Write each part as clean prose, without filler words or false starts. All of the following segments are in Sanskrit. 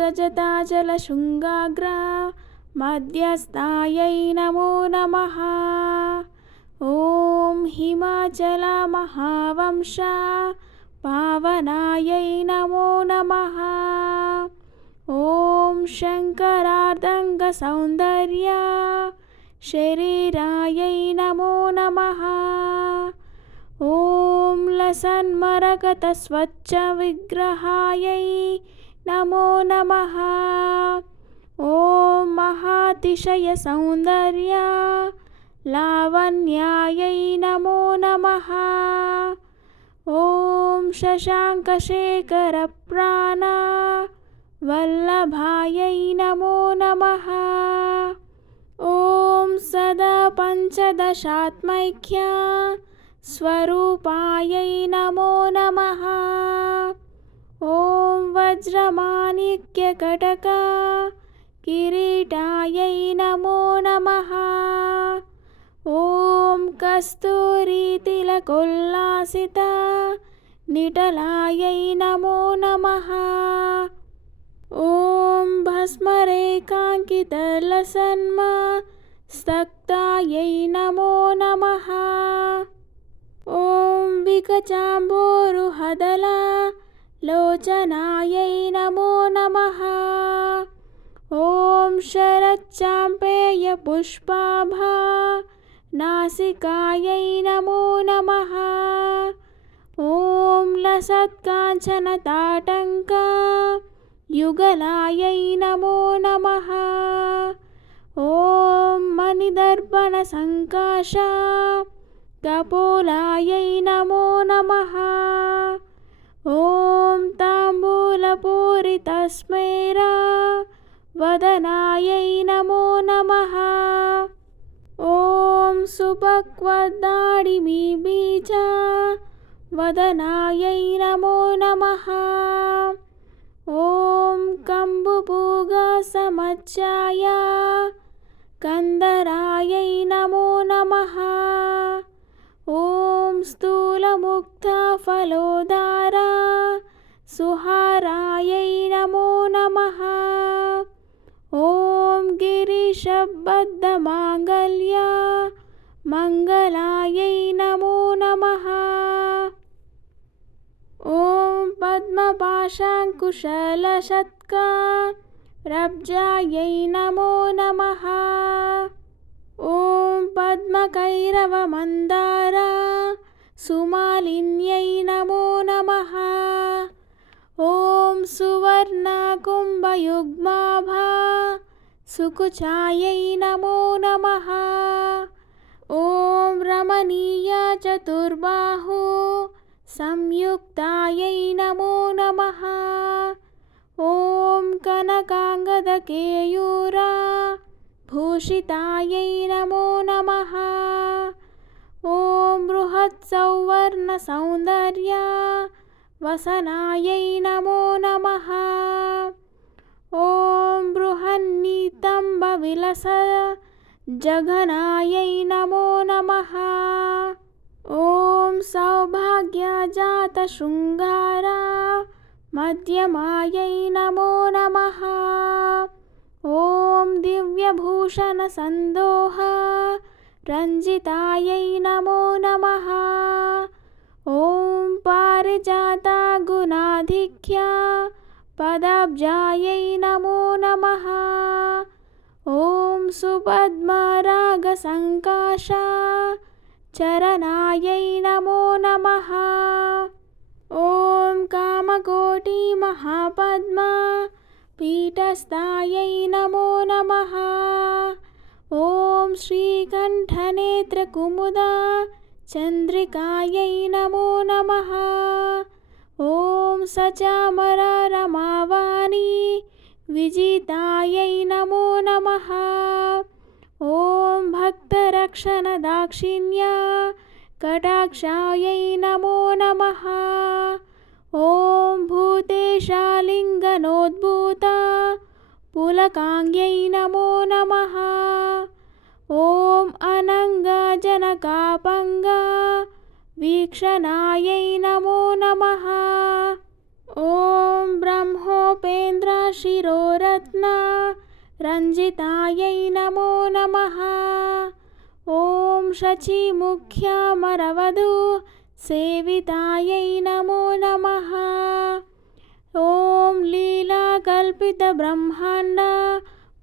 व्रजताचलशृङ्गाग्रा मध्यस्थायै नमो नमः। ॐ हिमाचलमहावंशा पावनायै नमो नमः। ॐ शङ्करार्धङ्गसौन्दर्य शरीरायै नमो नमः। ॐ लसन्मरकतस्वच्छविग्रहायै नमो नमः। ॐ महातिशयसौन्दर्य लावण्यायै नमो नमः। ॐ शशाङ्कशेखरप्राण वल्लभायै नमो नमः। ॐ सदा पञ्चदशात्मैक्य स्वरूपायै नमो नमः। ॐ वज्रमाणिक्यकटक किरीटायै नमो नमः। ॐ कस्तूरीतिलकोल्लासित निटलायै नमो नमः। ॐ भस्मरेखाङ्कितलसन्मस्तकायै नमो नमः। ॐ विकचाम्बोरुहदलोचनायै नमो नमः। ॐ शरच्चाम्पेयपुष्पाभा नासिकायै नमो नमः। ॐ लसत्काञ्चनताटङ्क युगलायै नमो नमः। ॐ मणिदर्पणसङ्काश कपोलायै नमो नमः। ॐ ताम्बूलपूरितस्मेर वदनायै नमो नमः। ॐ सुपक्वदाडिमीबीज वदनायै नमो नमः। ॐ कम्बुपूगसमच्चाय कन्दरायै नमो नमः। ॐ स्थूलमुक्तफलोदार सुहारायै नमो नमः। ॐ गिरिशबद्धमाङ्गल्य मङ्गलायै नमो नमः। ॐ पद्मपाशाङ्कुशलशत्कारब्जायै नमो नमः। ॐ पद्मकैरवमन्दार सुमालिन्यै नमो नमः। ॐ सुवर्णकुम्भयुग्माभा सुकुचायै नमो नमः। ॐ रमणीयचतुर्बाहु संयुक्तायै नमो नमः। ॐ कनकाङ्गदकेयूर भूषितायै नमो नमः। ॐ बृहत्सौवर्णसौन्दर्य वसनायै नमो नमः। ॐ बृहन्नितम्बविलस जघनायै नमो नमः। ॐ सौभाग्यजातशृङ्गार मध्यमायै नमो नमः। ॐ दिव्यभूषणसन्दोह रञ्जितायै नमो नमः। ॐ पारिजातगुणाधिक्य पदाब्जायै नमो नमः। ॐ सुपद्मरागसङ्काश चरणायै नमो नमः। ॐ कामकोटिमहापद्म पीठस्थायै नमो नमः। ॐ श्रीकण्ठनेत्रकुमुद चन्द्रिकायै नमो नमः। ॐ सचामररमावाणी विजितायै नमो नमः। ॐ भक्तरक्षणदाक्षिण्य कटाक्षायै नमो नमः। ॐ भूतेशालिङ्गनोद्भूत पुलकाङ्ग्यै नमो नमः। ॐ अनङ्गजनकापङ्ग वीक्षणायै नमो नमः। ॐ ब्रह्मोपेन्द्र शिरोरत्ना रञ्जितायै नमो नमः। ॐ शचीमुख्यामरवधू सेवितायै नमो नमः। ॐ लीलाकल्पितब्रह्माण्ड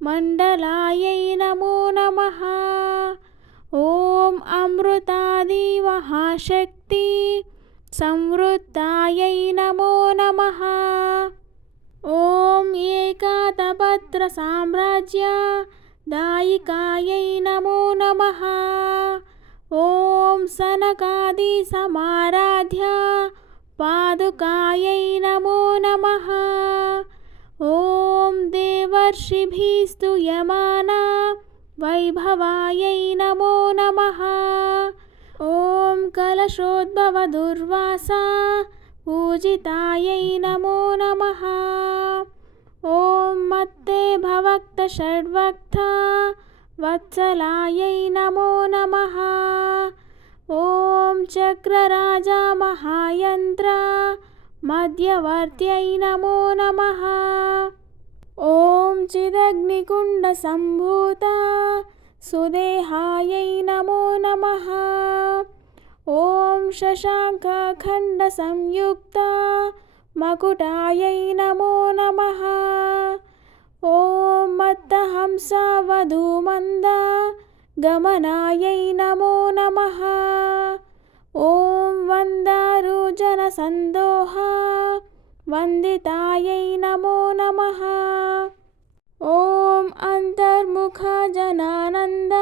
मण्डलायै नमो नमः। ॐ अमृतादिमहाशक्ति संवृत्तायै नमो नमः। ॐ एकातपत्रसाम्राज्य दायिकायै नमो नमः। ॐ सनकादिसमाराध्य पादुकायै नमो नमः। ॐ देवर्षिभिः स्तूयमाना वैभवायै नमो नमः। ॐ कलशोद्भवदुर्वासा पूजितायै नमो नमः। ॐ मत्ते भवक्तषड्वक्ता वत्सलायै नमो नमः। ॐ चक्रराजा महायन्त्र मध्यवर्त्यै नमो नमः। ॐ चिदग्निकुण्डसम्भूता सुदेहायै नमो नमः। ॐ शशाङ्कखण्डसंयुक्ता मकुटायै नमो नमः। ॐ मत्तहंसवधूमन्द गमनायै नमो नमः। ॐ वन्दारुजनसन्दोह वन्दितायै नमो नमः। ॐ अन्तर्मुखजनानन्द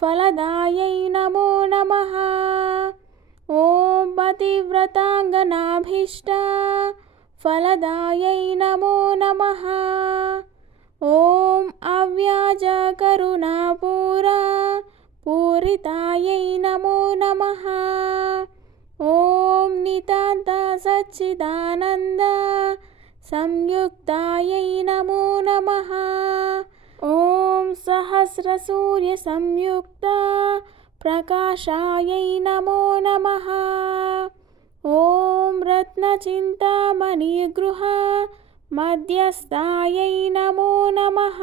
फलदायै नमो नमः। ॐ पतिव्रताङ्गनाभीष्ट फलदायै नमो नमः। ॐ अव्याजकरुणापूरा पूरितायै नमो नमः। ॐ नितान्तसच्चिदानन्द संयुक्तायै नमो नमः। ॐ सहस्रसूर्यसंयुक्ता प्रकाशायै नमो नमः। ॐ रत्नचिन्तामणिगृह मध्यस्थायै नमो नमः।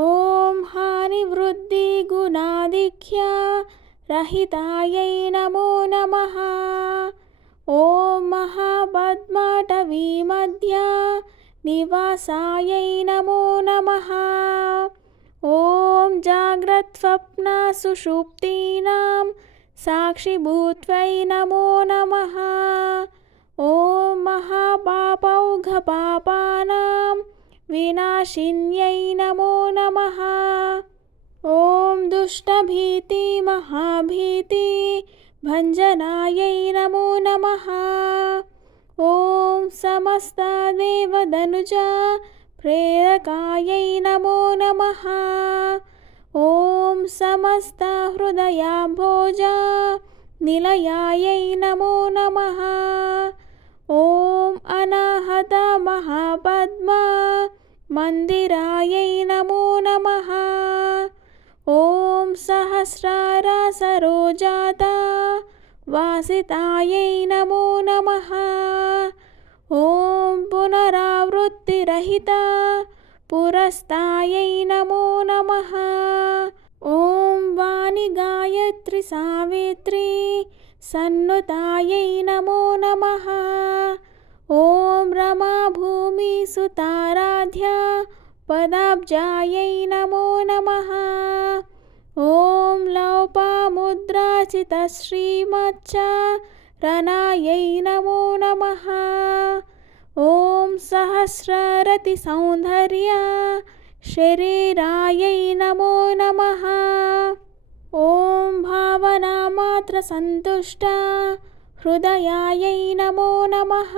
ॐ हानिवृद्धिगुणाधिक्य रहितायै नमो नमः। ॐ महापद्माटवीमध्य निवासायै नमो नमः। ॐ जाग्रत्स्वप्नसुषुप्तीनां साक्षिभूत्यै नमो नमः। ॐ महापापौघपापानां विनाशिन्यै नमो नमः। ॐ दुष्टभीतिमहाभीति भञ्जनायै नमो नमः। ॐ समस्तदेवदनुजा प्रेरकायै नमो नमः। ॐ समस्तहृदयाम्भोजा निलयायै नमो नमः। ॐ अनाहतमहापद्मा मन्दिरायै नमो नमः। ॐ सहस्रारसरोजाता वासितायै नमो नमः। ॐ पुनरावृत्तिरहिता पुरस्तायै नमो नमः। ॐ वाणिगायत्री सावित्री सन्नुतायै नमो नमः। ॐ रमाभूमिसुताराध्या पदाब्जायै नमो नमः। ॐ लौपामुद्राचितश्रीमच्चारणायै नमो नमः। ॐ सहस्ररतिसौन्दर्य शरीरायै नमो नमः। ॐ भावनामात्रसन्तुष्टा हृदयायै नमो नमः।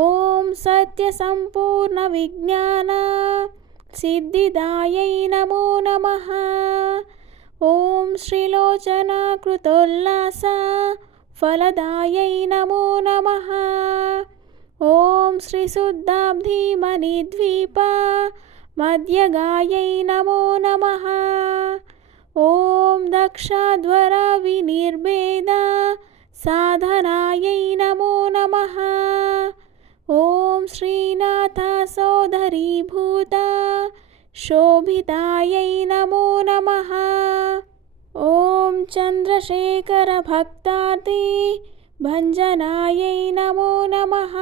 ॐ सत्यसम्पूर्णविज्ञान सिद्धिदायै नमो नमः। ॐ श्रीलोचनकृतोल्लास फलदायै नमो नमः। ॐ श्रीशुद्धाब्धिमणिद्वीप मध्यगायै नमो नमः। ॐ दक्षध्वरविनिर्भेद साधनायै नमो नमः। ॐ श्रीनाथसोदरीभूत शोभितायै नमो नमः। ॐ चन्द्रशेखरभक्तार्ति भञ्जनायै नमो नमः।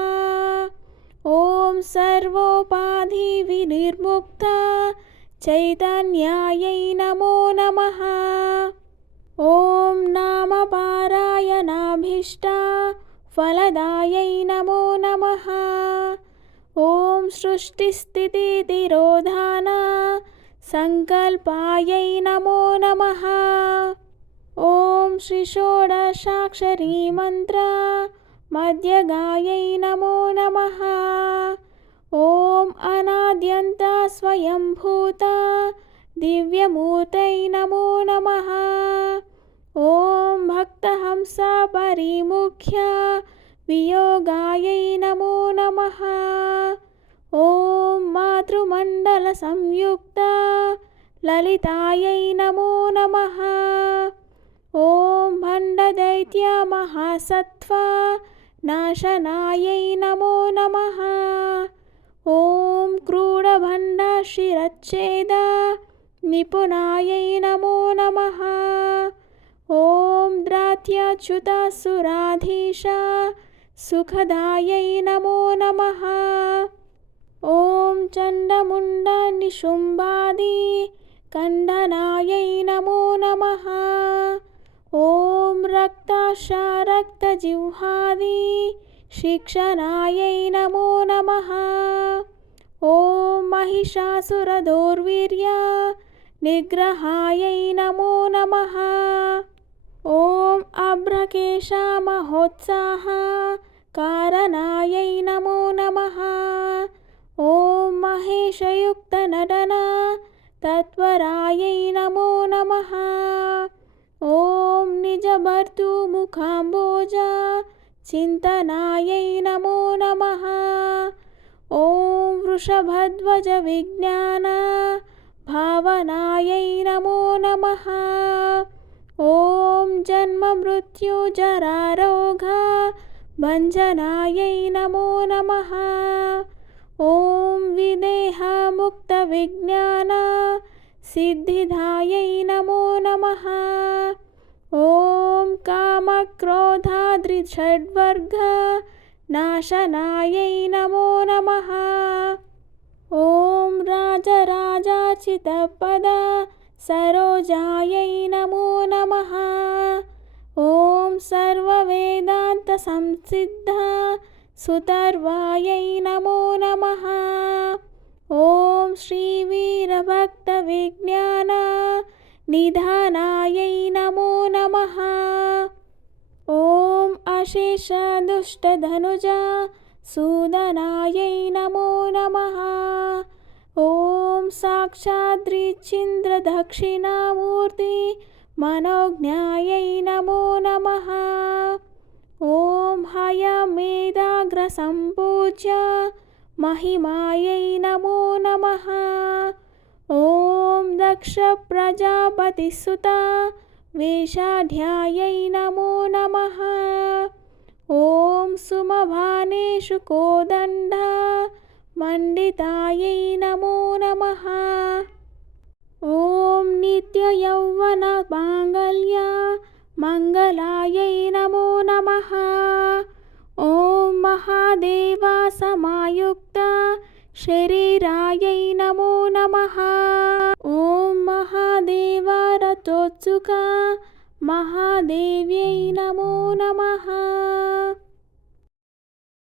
ॐ सर्वोपाधिविनिर्मुक्ता चैतन्यायै नमो नमः। ॐ नामपारायणाभीष्टा फलदायै नमो नमः। ॐ सृष्टिस्थितितिरोधान संकल्पायै नमो नमः। ॐ श्रीषोडशाक्षरी मन्त्र मध्यगायै नमो नमः। ॐ अनाद्यन्त स्वयंभूत दिव्यमूर्तये नमो नमः। ॐ भक्तहंस परिमुख्य वियोगायै नमो नमः। ॐ मातृमण्डलसंयुक्त ललितायै नमो नमः। ॐ भण्डदैत्यमहासत्त्व नाशनायै नमो नमः। ॐ क्रूरभण्डशिरच्छेद निपुणायै नमो नमः। ॐ द्रात्यच्युतसुराधीश सुखदायै नमो नमः। ॐ चण्डमुण्डनिशुम्भादि खण्डनायै नमो नमः। ॐ रक्तशारक्तजिह्वादि शिक्षणायै नमो नमः। ॐ महिषासुरदौर्वीर्य निग्रहायै नमो नमः। ॐ अभ्रकेशमहोत्साह कारणायै नमो नमः। ॐ महेशयुक्तनटन तत्परायै नमो नमः। ॐ निजभर्तृमुखाम्बोज चिन्तनायै नमो नमः। ॐ वृषभध्वज विज्ञान भावनायै नमो नमः। ॐ जन्ममृत्युजरारोग भञ्जनायै नमो नमः। ॐ विदेहमुक्तविज्ञान सिद्धिदायै नमो नमः। ॐ कामक्रोधाद्रिषड्वर्ग नाशनायै नमो नमः। ॐ राजराजाचितपद सरोजायै नमो नमः। ॐ सर्ववेदान्तसंसिद्ध सुतर्वायै नमो नमः। ॐ श्रीवीरभक्तविज्ञान निधानायै नमो नमः। ॐ अशेषदुष्टधनुज सूदनायै नमो नमः। ॐ साक्षाद्रिचिन्द्रदक्षिणामूर्ति मनोज्ञायै नमो नमः। ॐ हयमेधाग्रसम्पूज्य महिमायै नमो नमः। ॐ दक्षप्रजापतिसुता वेषाढ्यायै नमो नमः। ॐ सुमभानेषु कोदण्ड मण्डितायै नमो नमः। ॐ नित्ययौवनमाङ्गल्य मङ्गलायै नमो नमः। ॐ महादेवसमायुक्त शरीरायै नमो नमः। ॐ महादेवरथोत्सुक महादेव्यै नमो नमः।